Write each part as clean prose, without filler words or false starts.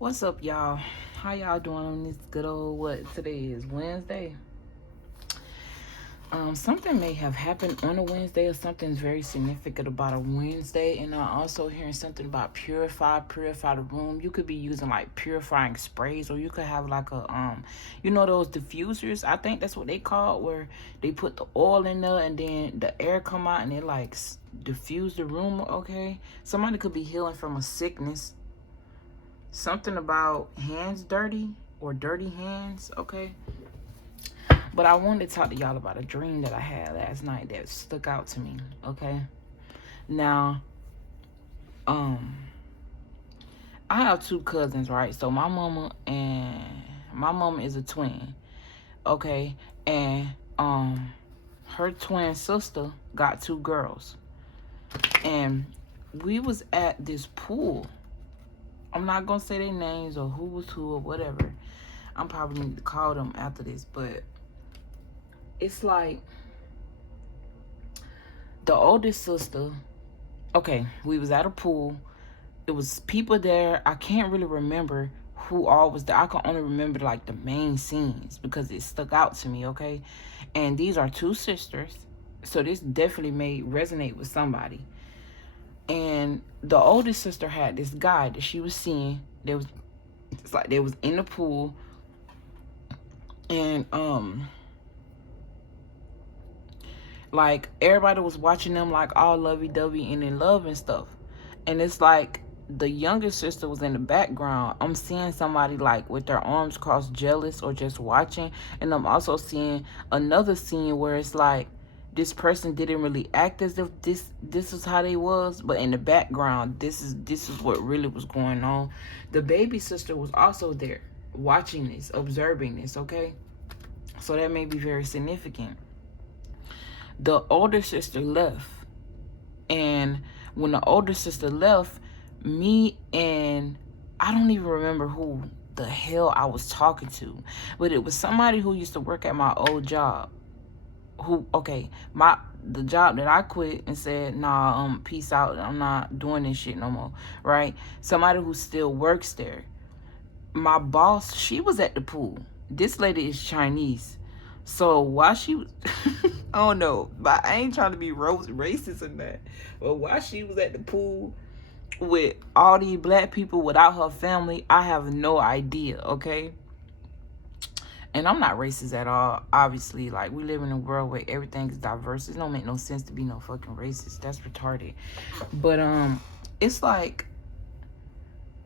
What's up, y'all? How y'all doing on this good old, what, today is Wednesday? Something may have happened on a Wednesday, or something's very significant about a Wednesday. And I'm also hearing something about purify the room. You could be using like purifying sprays, or you could have like a those diffusers. I think that's what they call it, where they put the oil in there and then the air come out and it like diffuse the room. Okay, somebody could be healing from a sickness. Something about hands dirty or dirty hands. Okay. But I wanted to talk to y'all about a dream that I had last night that stuck out to me, okay? Now, I have two cousins, right? So my mama is a twin, okay? And her twin sister got two girls. And we was at this pool. I'm not gonna say their names or who was who or whatever. I'm probably need to call them after this, but it's like the oldest sister, okay, we was at a pool. It was people there. I can't really remember who all was there. I can only remember like the main scenes because it stuck out to me, okay? And these are two sisters. So this definitely may resonate with somebody. And the oldest sister had this guy that she was seeing. It's like they was in the pool. And like everybody was watching them like all lovey-dovey and in love and stuff. And it's like the younger sister was in the background. I'm seeing somebody like with their arms crossed, jealous or just watching. And I'm also seeing another scene where it's like this person didn't really act as if this is how they was, but in the background this is what really was going on. The baby sister was also there watching this, observing this, okay? So that may be very significant. The older sister left, and when the older sister left, me and I don't even remember who the hell I was talking to, but it was somebody who used to work at my old job. The job that I quit and said, nah, peace out, I'm not doing this shit no more, right? Somebody who still works there. My boss, she was at the pool. This lady is Chinese. So while she was, I don't know, but I ain't trying to be racist in that. But while she was at the pool with all these black people without her family, I have no idea, okay? And I'm not racist at all, obviously. Like, we live in a world where everything is diverse. It don't make no sense to be no fucking racist. That's retarded. But it's like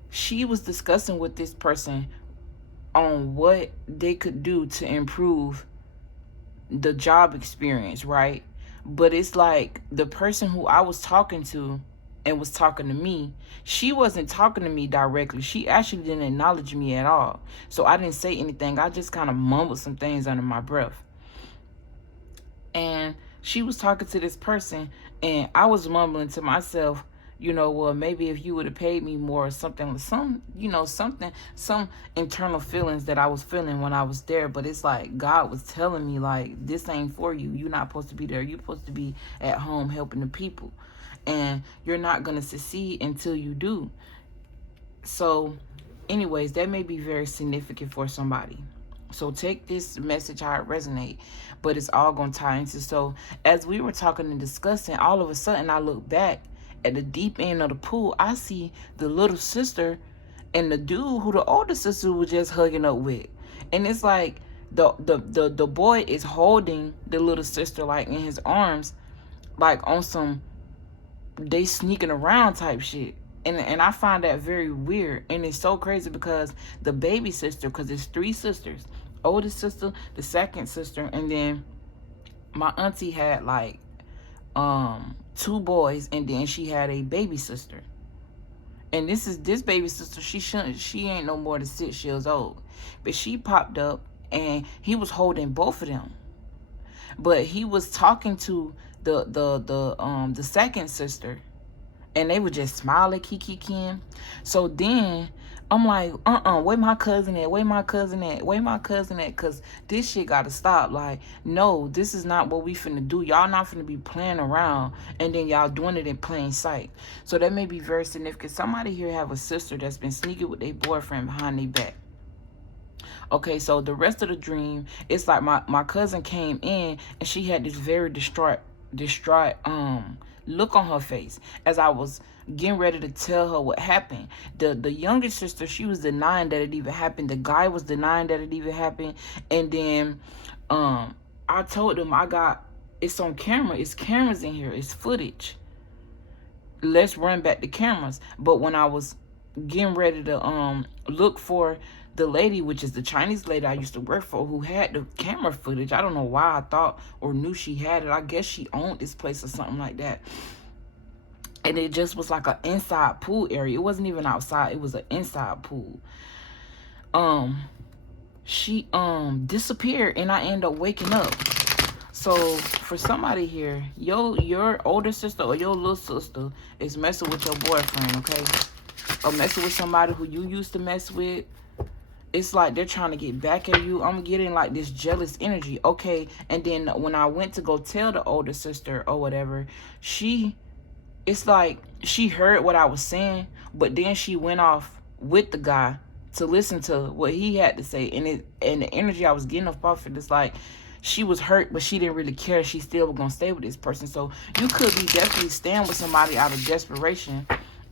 she was discussing with this person on what they could do to improve the job experience, right? But it's like the person who I was talking to and was talking to me, she wasn't talking to me directly. She actually didn't acknowledge me at all. So I didn't say anything. I just kind of mumbled some things under my breath. And she was talking to this person, and I was mumbling to myself, well, maybe if you would have paid me more or something, some internal feelings that I was feeling when I was there. But it's like God was telling me, like, this ain't for you. You're not supposed to be there. You're supposed to be at home helping the people. And you're not going to succeed until you do. So, anyways, that may be very significant for somebody. So take this message how it resonates, but it's all going to tie into. So as we were talking and discussing, all of a sudden I look back at the deep end of the pool. I see the little sister and the dude who the older sister was just hugging up with. And it's like the boy is holding the little sister like in his arms, like on some they sneaking around type shit. And I find that very weird. And it's so crazy because the baby sister, because it's three sisters, oldest sister, the second sister, and then my auntie had like two boys, and then she had a baby sister. And this baby sister, she ain't no more than 6 years old. But she popped up and he was holding both of them. But he was talking to the second sister, and they were just smiling, kikiing. So then I'm like, where my cousin at? Where my cousin at? Where my cousin at? Because this shit got to stop. Like, no, this is not what we finna do. Y'all not finna be playing around and then y'all doing it in plain sight. So that may be very significant. Somebody here have a sister that's been sneaking with their boyfriend behind their back. Okay, so the rest of the dream, it's like my cousin came in and she had this very distraught look on her face as I was getting ready to tell her what happened. The younger sister, she was denying that it even happened. The guy was denying that it even happened. And then I told them it's on camera. It's cameras in here. It's footage. Let's run back the cameras. But when I was getting ready to look for the lady, which is the Chinese lady I used to work for, who had the camera footage, I don't know why I thought or knew she had it. I guess she owned this place or something like that. And it just was like an inside pool area. It wasn't even outside. It was an inside pool. She disappeared and I ended up waking up. So for somebody here, your older sister or your little sister is messing with your boyfriend, okay? Or messing with somebody who you used to mess with. It's like they're trying to get back at you. I'm getting like this jealous energy, okay? And then when I went to go tell the older sister or whatever, it's like she heard what I was saying, but then she went off with the guy to listen to what he had to say. And the energy I was getting off it, it's like she was hurt, but she didn't really care. She still was going to stay with this person. So you could be definitely staying with somebody out of desperation.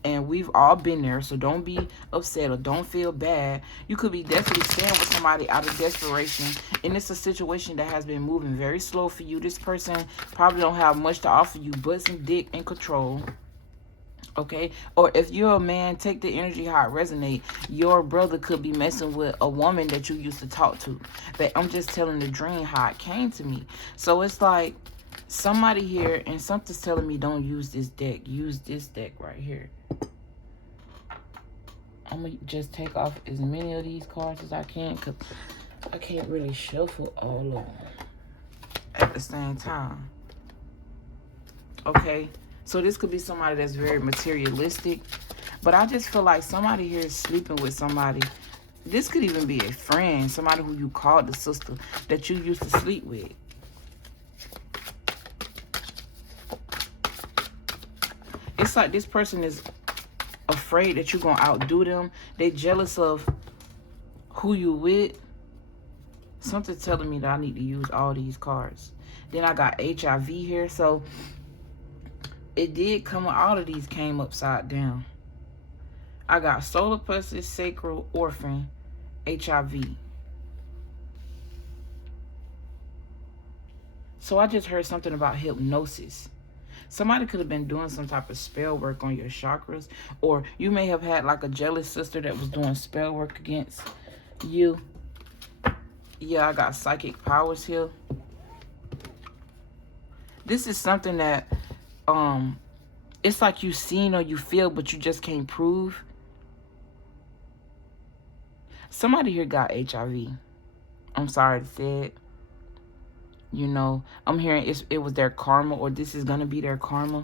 And we've all been there, so don't be upset or don't feel bad. You could be definitely staying with somebody out of desperation. And it's a situation that has been moving very slow for you. This person probably don't have much to offer you but some dick and control. Okay? Or if you're a man, take the energy how it resonates. Your brother could be messing with a woman that you used to talk to. But I'm just telling the dream how it came to me. So it's like somebody here, and something's telling me don't use this deck. Use this deck right here. I'm going to just take off as many of these cards as I can because I can't really shuffle all of them at the same time. Okay, so this could be somebody that's very materialistic, but I just feel like somebody here is sleeping with somebody. This could even be a friend, somebody who you called the sister that you used to sleep with. It's like this person is afraid that you're going to outdo them. They jealous of who you with. Something's telling me that I need to use all these cards. Then I got HIV here. So it did come, all of these came upside down. I got solar plexus, sacral, orphan, HIV. So I just heard something about hypnosis. Somebody could have been doing some type of spell work on your chakras. Or you may have had like a jealous sister that was doing spell work against you. Yeah, I got psychic powers here. This is something that it's like you seen or you feel, but you just can't prove. Somebody here got HIV. I'm sorry to say it. You know, I'm hearing it was their karma, or this is going to be their karma.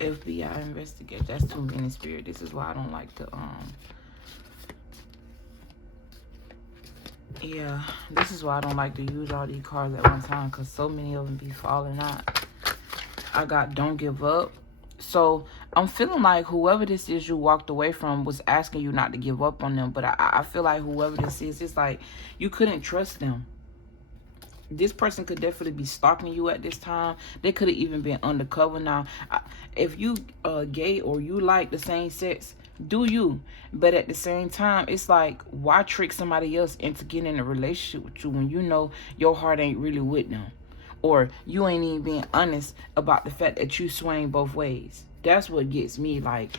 FBI investigate. That's too many, spirit. This is why I don't like to, yeah, this is why I don't like to use all these cards at one time, because so many of them be falling out. I got don't give up. So I'm feeling like whoever this is you walked away from was asking you not to give up on them. But I feel like whoever this is, it's like you couldn't trust them. This person could definitely be stalking you at this time. They could have even been undercover. Now, if you gay or you like the same sex, do you. But at the same time, it's like, why trick somebody else into getting in a relationship with you when you know your heart ain't really with them? Or you ain't even being honest about the fact that you swing both ways. That's what gets me. Like,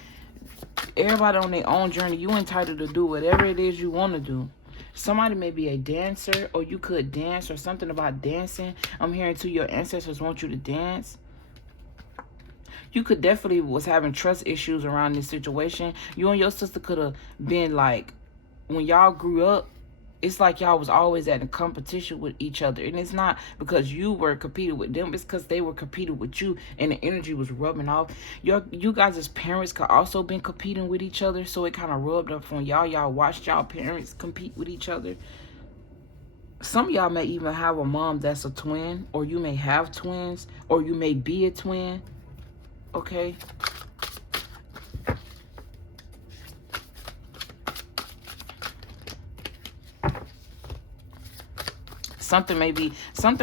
everybody on their own journey, you entitled to do whatever it is you want to do. Somebody may be a dancer, or you could dance, or something about dancing. I'm hearing too, your ancestors want you to dance. You could definitely was having trust issues around this situation. You and your sister could have been like, when y'all grew up, It's like y'all was always at a competition with each other. And it's not because you were competing with them. It's because they were competing with you. And the energy was rubbing off. You guys as parents could also been competing with each other. So it kind of rubbed up on y'all. Y'all watched y'all parents compete with each other. Some of y'all may even have a mom that's a twin. Or you may have twins. Or you may be a twin. Okay? Something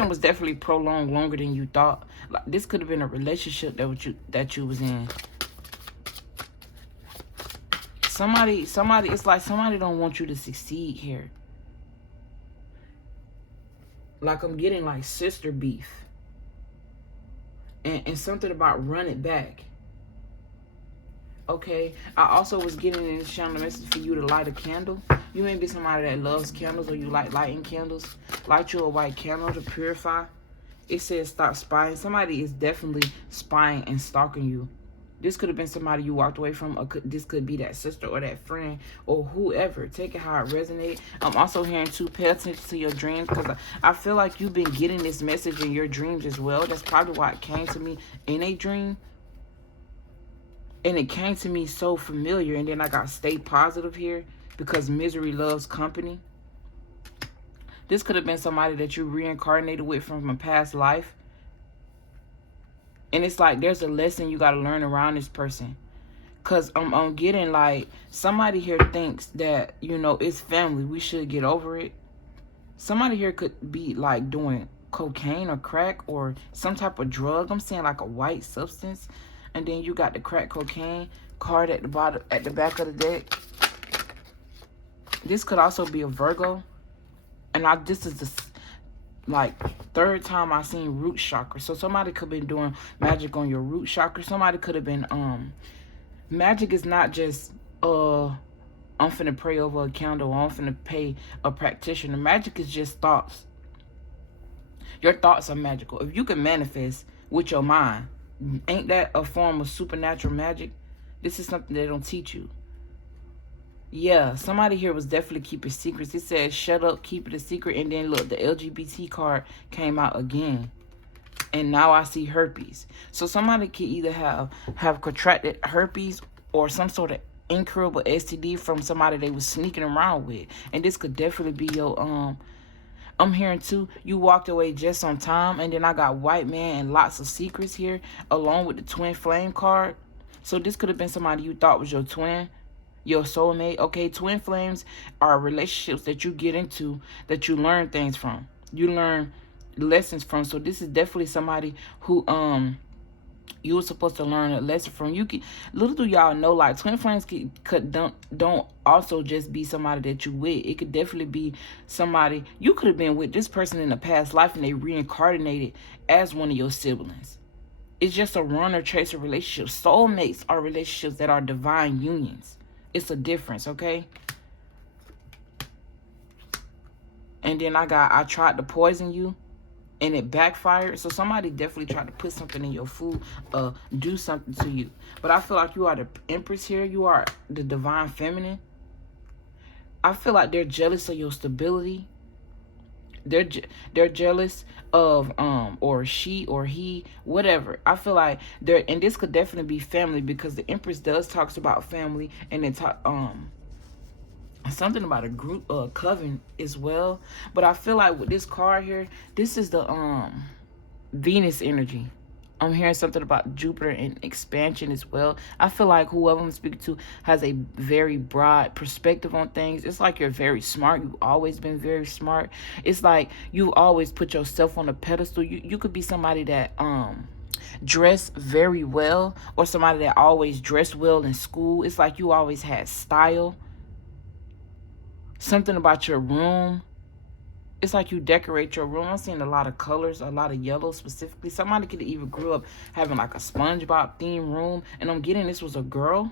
was definitely prolonged longer than you thought. Like, this could have been a relationship that you was in. Somebody, it's like somebody don't want you to succeed here. Like, I'm getting like sister beef. And something about run it back. Okay, I also was getting in this channel message for you to light a candle. You may be somebody that loves candles, or you like lighting candles. Light you a white candle to purify. It says stop spying. Somebody is definitely spying and stalking you. This could have been somebody you walked away from. Or this could be that sister or that friend or whoever. Take it how it resonates. I'm also hearing too, pay attention to your dreams, because I feel like you've been getting this message in your dreams as well. That's probably why it came to me in a dream. And it came to me so familiar. And then I got stay positive here, because misery loves company. This could have been somebody that you reincarnated with from a past life. And it's like there's a lesson you got to learn around this person. Because I'm getting like somebody here thinks that, you know, it's family. We should get over it. Somebody here could be like doing cocaine or crack or some type of drug. I'm saying like a white substance. And then you got the crack cocaine card at the bottom, at the back of the deck. This could also be a Virgo. And this is the like third time I've seen root chakra. So somebody could have been doing magic on your root chakra. Somebody could have been magic is not just I'm finna pray over a candle, or I'm finna pay a practitioner. Magic is just thoughts. Your thoughts are magical. If you can manifest with your mind, ain't that a form of supernatural magic? This is something they don't teach you. Yeah, somebody here was definitely keeping secrets. It says, shut up, keep it a secret. And then look, the LGBT card came out again. And now I see herpes. So somebody could either have contracted herpes or some sort of incurable STD from somebody they was sneaking around with. And this could definitely be your, I'm hearing too, you walked away just on time. And then I got white man and lots of secrets here, along with the twin flame card. So this could have been somebody you thought was your twin, your soulmate. Okay, twin flames are relationships that you get into, that you learn things from. You learn lessons from. So this is definitely somebody who you were supposed to learn a lesson from. You can, little do y'all know, like twin flames don't also just be somebody that you with. It could definitely be somebody you could have been with this person in a past life and they reincarnated as one of your siblings. It's just a runner tracer relationship. Soulmates are relationships that are divine unions. It's a difference, okay? And then I tried to poison you and it backfired. So somebody definitely tried to put something in your food, do something to you. But I feel like you are the Empress here. You are the divine feminine. I feel like they're jealous of your stability. They're jealous of or she or he, whatever. I feel like and this could definitely be family, because the Empress talks about family, and then something about a group coven as well. But I feel like with this card here, this is the Venus energy. I'm hearing something about Jupiter and expansion as well. I feel like whoever I'm speaking to has a very broad perspective on things. It's like you're very smart. You've always been very smart. It's like you always put yourself on a pedestal. You could be somebody that dress very well, or somebody that always dressed well in school. It's like you always had style. Something about your room. It's like you decorate your room. I'm seeing a lot of colors, a lot of yellow specifically. Somebody could even grew up having like a SpongeBob themed room. And I'm getting this was a girl.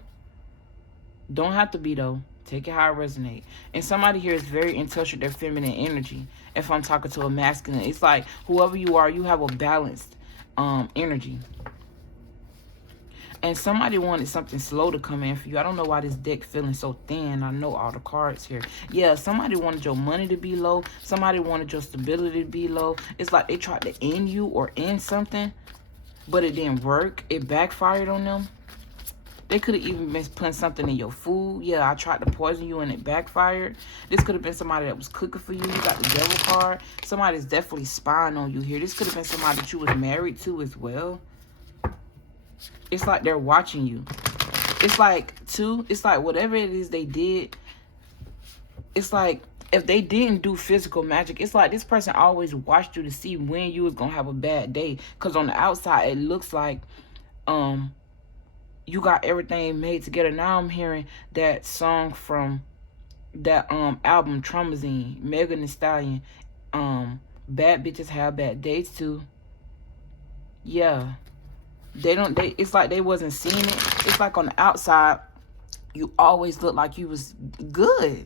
Don't have to be though. Take it how it resonates. And somebody here is very in touch with their feminine energy. If I'm talking to a masculine, it's like whoever you are, you have a balanced energy. And somebody wanted something slow to come in for you. I don't know why this deck feeling so thin. I know all the cards here. Yeah, somebody wanted your money to be low. Somebody wanted your stability to be low. It's like they tried to end you or end something, but it didn't work. It backfired on them. They could have even been putting something in your food. Yeah, I tried to poison you and it backfired. This could have been somebody that was cooking for you. You got the devil card. Somebody's definitely spying on you here. This could have been somebody that you was married to as well. It's like they're watching you. It's like, it's like whatever it is they did, it's like if they didn't do physical magic, it's like this person always watched you to see when you was going to have a bad day. Because on the outside, it looks like you got everything made together. Now I'm hearing that song from that album, Traumazine, Megan Thee Stallion. Bad bitches have bad days too. Yeah. It's like they wasn't seeing it. It's like on the outside, you always look like you was good.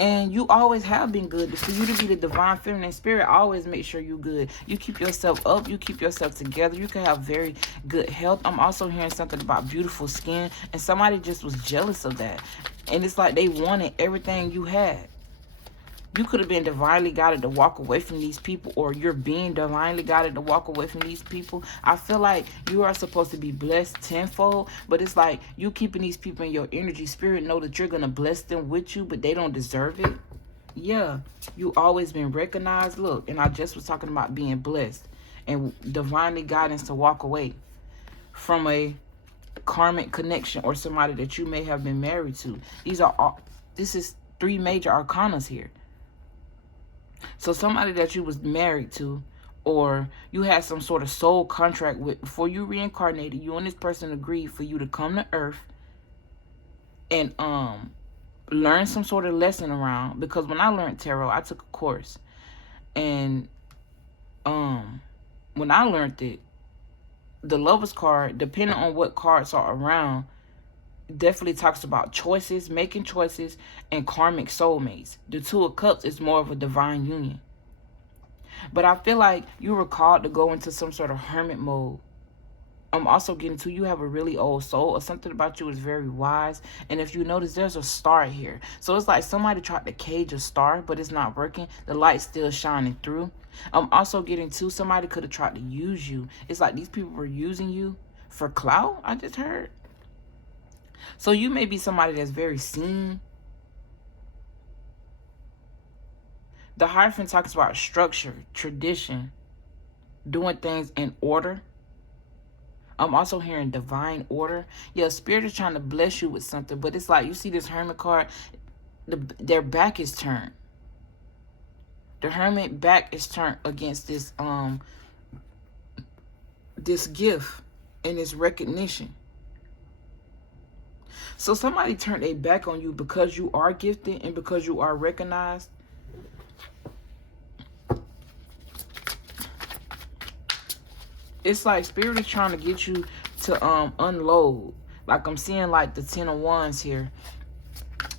And you always have been good. For you to be the divine feminine spirit, always make sure you're good. You keep yourself up. You keep yourself together. You can have very good health. I'm also hearing something about beautiful skin. And somebody just was jealous of that. And it's like they wanted everything you had. You could have been divinely guided to walk away from these people, or you're being divinely guided to walk away from these people. I feel like you are supposed to be blessed tenfold, but it's like you keeping these people in your energy. Spirit know that you're going to bless them with you, but they don't deserve it. Yeah, you always been recognized. Look, and I just was talking about being blessed and divinely guidance to walk away from a karmic connection or somebody that you may have been married to. This is 3 major arcanas here. So somebody that you was married to, or you had some sort of soul contract with before you reincarnated, you and this person agreed for you to come to Earth and learn some sort of lesson around. Because when I learned tarot, I took a course, and when I learned it, the Lover's card, depending on what cards are around, definitely talks about choices, making choices, and karmic soulmates. The 2 of Cups is more of a divine union. But I feel like you were called to go into some sort of hermit mode. I'm also getting to you have a really old soul, or something about you is very wise. And if you notice, there's a star here. So it's like somebody tried to cage a star, but it's not working. The light's still shining through. I'm also getting to somebody could have tried to use you. It's like these people were using you for clout, I just heard. So you may be somebody that's very seen. The Hierophant talks about structure, tradition, doing things in order. I'm also hearing divine order. Yeah, Spirit is trying to bless you with something, but it's like you see this Hermit card, their back is turned. The Hermit back is turned against this this gift and this recognition. So somebody turned their back on you because you are gifted and because you are recognized. It's like Spirit is trying to get you to unload. Like I'm seeing like the 10 of Wands here.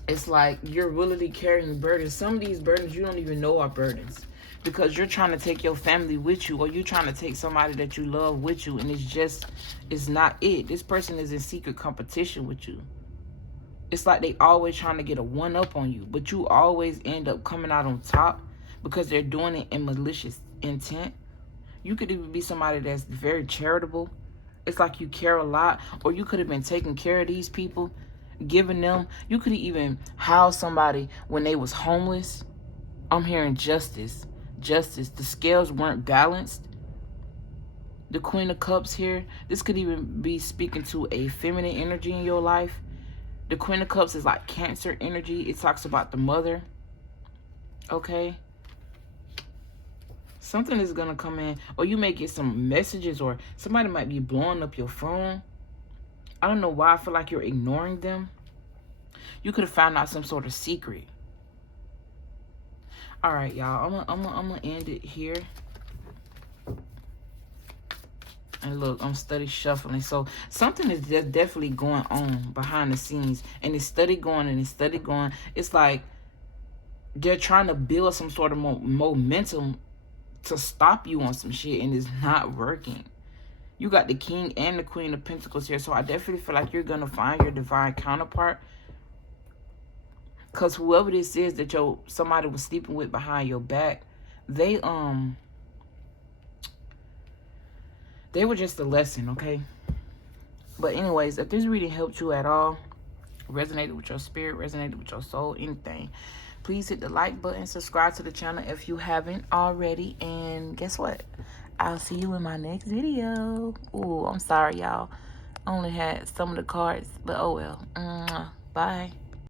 It's like you're really carrying burdens. Some of these burdens you don't even know are burdens. Because you're trying to take your family with you, or you're trying to take somebody that you love with you, and it's not it. This person is in secret competition with you. It's like they always trying to get a one-up on you, but you always end up coming out on top because they're doing it in malicious intent. You could even be somebody that's very charitable. It's like you care a lot, or you could have been taking care of these people, giving them. You could have even housed somebody when they was homeless. I'm hearing justice. Justice. The scales weren't balanced. The Queen of Cups here. This could even be speaking to a feminine energy in your life. The Queen of Cups is like Cancer energy. It talks about the mother. Okay. Something is going to come in. Or you may get some messages, or somebody might be blowing up your phone. I don't know why I feel like you're ignoring them. You could have found out some sort of secret. All right, y'all. I'm gonna end it here. And look, I'm steady shuffling. So something is just definitely going on behind the scenes. And it's steady going and it's steady going. It's like they're trying to build some sort of momentum to stop you on some shit, and it's not working. You got the King and the Queen of Pentacles here. So I definitely feel like you're going to find your divine counterpart. Because whoever this is that somebody was sleeping with behind your back, they were just a lesson, okay? But anyways, if this reading helped you at all, resonated with your spirit, resonated with your soul, anything, please hit the like button, subscribe to the channel if you haven't already, and guess what? I'll see you in my next video. Ooh, I'm sorry, y'all. I only had some of the cards, but oh well. Bye.